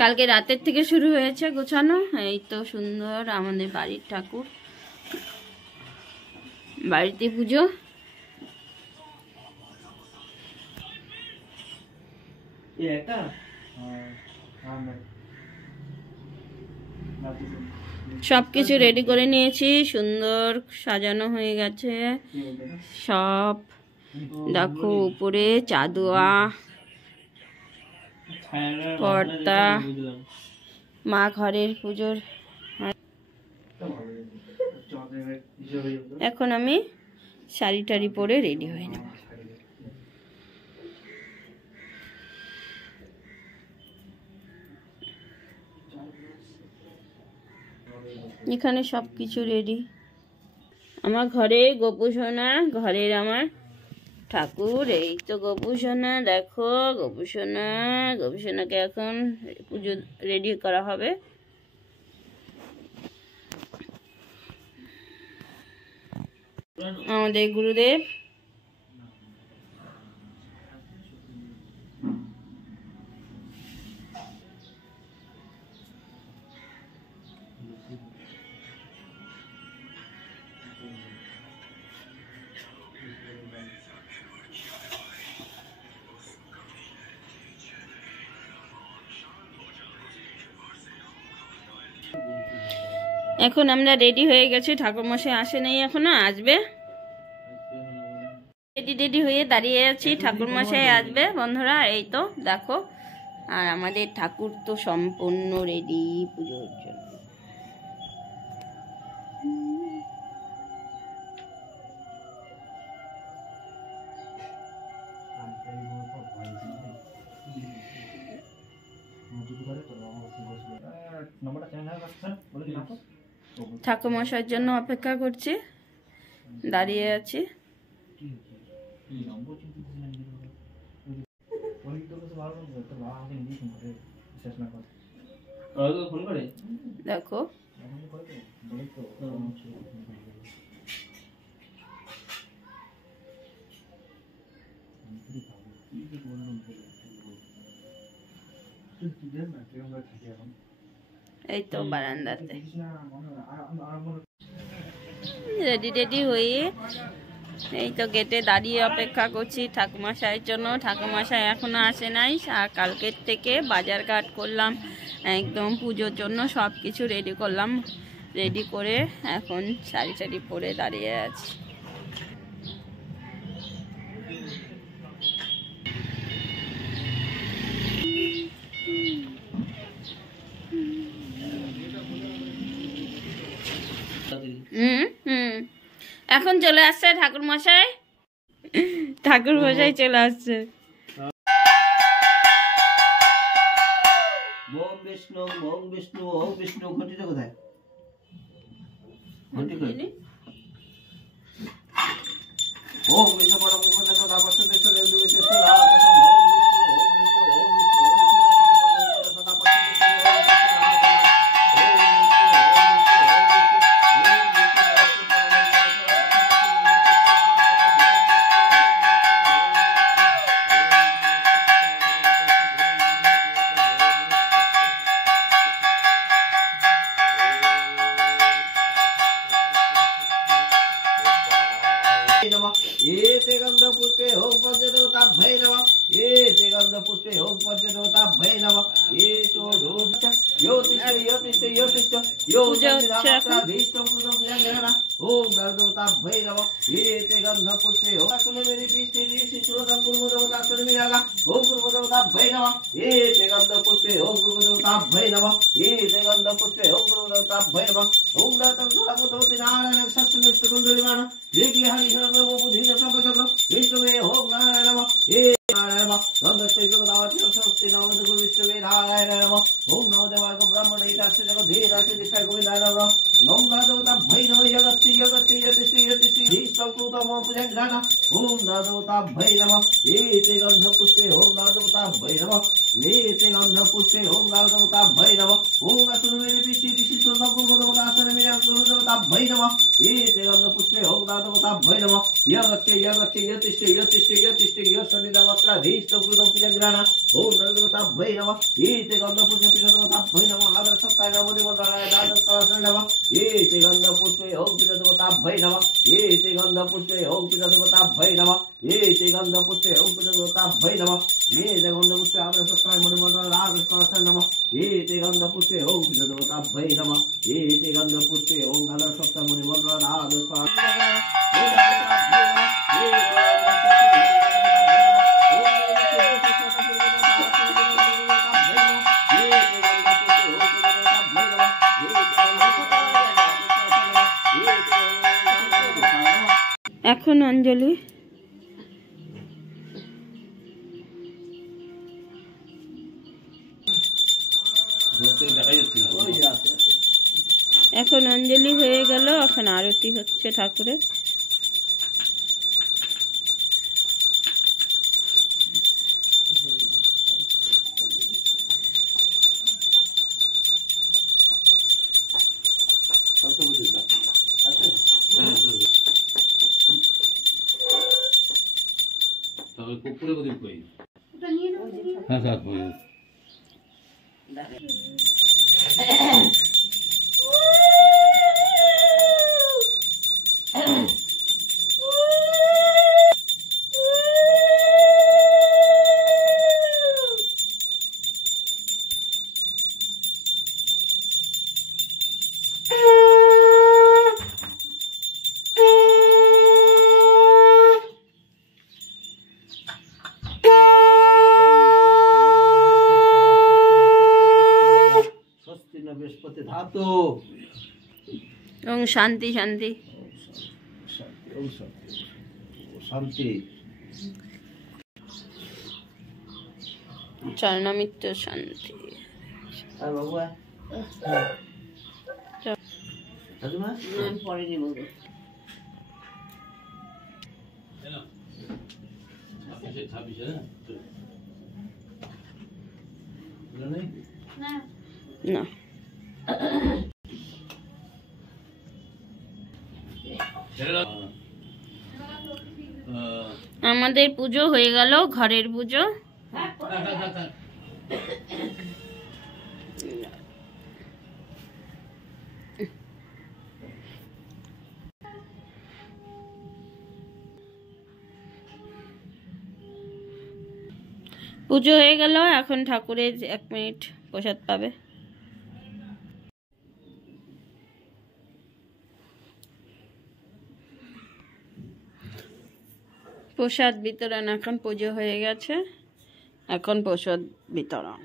কালকে রাতের থেকে শুরু হয়েছে গোছানো। এই তো সুন্দর আমাদের বাড়ির ঠাকুর, বাড়িতে পুজো। সবকিছু রেডি করে নিয়েছি, সুন্দর সাজানো হয়ে গেছে সব। দেখো উপরে চাঁদোয়া, পর্দা, মা ঘরের পুজোর। এখন আমি শাড়ি টাড়ি পরে রেডি হয়ে নেব। এখানে সব কিছু রেডি। আমার ঘরে গোপু সোনা, ঘরের আমার ঠাকুর। এই তো গোপু সোনা, দেখো গোপু সোনা। গোপু সোনাকে এখন পুজো রেডি করা হবে। আমাদের গুরুদেব। এখন আমরা রেডি হয়ে গেছি, ঠাকুরমশাই আসে নাই এখনো, আসবে। রেডি হয়ে দাঁড়িয়ে আছি, ঠাকুরমশাই আসবে বন্ধুরা। এই তো দেখো, আর আমাদের ঠাকুর তো সম্পূর্ণ রেডি পুজোর জন্য। ঠাকুরমশাইয়ের জন্য অপেক্ষা করছি, দাঁড়িয়ে আছি। দেখো এই তো বারান্দাতে রেডি হয়ে এই তো গেটে দাঁড়িয়ে অপেক্ষা করছি ঠাকুরমশাইয়ের জন্য। ঠাকুরমশাই এখনো আসে নাই। আর কালকের থেকে বাজারঘাট করলাম একদম পুজোর জন্য, সব কিছু রেডি করলাম। রেডি করে এখন শাড়ি টাড়ি পরে দাঁড়িয়ে আছি। এখন চলে আসছে ঠাকুরমশাই, ঠাকুরমশাই চলে আসছে। ওম বিষ্ণু ওম বিষ্ণু ওম বিষ্ণু। ঘটিটা কোথায়? ঘটি কই? ওম বিষ্ণু পরম মুখদেশ দাবস্য দেশ দেব দেব দেশ রাম ওম বিষ্ণু ওম বিষ্ণু ওম বিষ্ণু ওম বিষ্ণু एते गंधपुष्पे ओम पंचदेवताभ्यै नमः। एते गंधपुष्पे ओम पंचदेवताभ्यै नमः। एषो दोष योतिष्ठ यो जन्मत्राधीष्टं कृतं पूजनं ओम गंधदेवताभ्यै नमः। एते गंधपुष्पे ओम सुनमेरि पिष्टे शिशुरदं कुर्मदेवता सुनमिरागा ओम कुर्मदेवताभ्यै नमः। एते गंधपुष्पे ओम कुर्मदेवताभ्यै नमः। एते गंधपुष्पे ओम कुर्मदेवताभ्यै नमः। ओम दातं सदामुदोति नारायण सस्यनिष्ठकुण्डलिमान श्रीहरि सर्वो बुद्धि संपचक्र विष्णुवे ओम नारायण नमः। हे नारायण नमः। नमस्ते जगदावति समस्ते नमः गुरु विष्णुवे नारायण नमः। ओम नमो देवाय ब्रह्मणे दास्य जगत धीरास्य दिखाय गोविंदाय नमः। ओम दादवताभ्यै नमः। यगति यति संकृतम पूजन ज्ञान ओम दादवताभ्यै नमः। एते गंधपुष्पे ओम दादवताभ्यै नमः। एते गंधपुष्पे ओम दादवताभ्यै नमः। ओम असुरमेरि पिष्टि शिशुरदं कुर्मदेवतासन मिरं कुर्मदेवताभ्यै नमः। एते गंधपुष्पे ओम दादवताभ्यै नमः। यगति यतिष्ठ यशनिदामत्राधीष्टं कृतं पूजन ज्ञान ओम दादवताभ्यै ताभ्यै नमः एते गन्धपुष्पे पीठदेवो ताभ्यै नमः आदर सप्ताह नमो देवताय दादस कलशं नमः एते गन्धपुष्पे ओम पीठदेवो ताभ्यै नमः एते गन्धपुष्पे ओम पीठदेवो ताभ्यै नमः एते गन्धपुष्पे ओम पीठदेवो ताभ्यै नमः एते गन्धपुष्पे आदर सप्ताह नमो देवताय दादस कलशं नमः एते गन्धपुष्पे ओम पीठदेवो ताभ्यै नमः एते गन्धपुष्पे ओम आदर सप्ताह नमो देवताय दादस कलशं এখন অঞ্জলি এখন অঞ্জলি হয়ে গেল, এখন আরতি হচ্ছে ঠাকুরের। ওম শান্তি শান্তি শান্তি চরণামিত্র শান্তি। পরে নিয়ে বলবো। না আমাদের পুজো হয়ে গেল, ঘরের পুজো। পুজো হয়ে গেল, এখন ঠাকুরের 1 মিনিট প্রসাদ পাবে। প্রসাদ বিতরণ, এখন পুজো হয়ে গেছে, এখন প্রসাদ বিতরণ।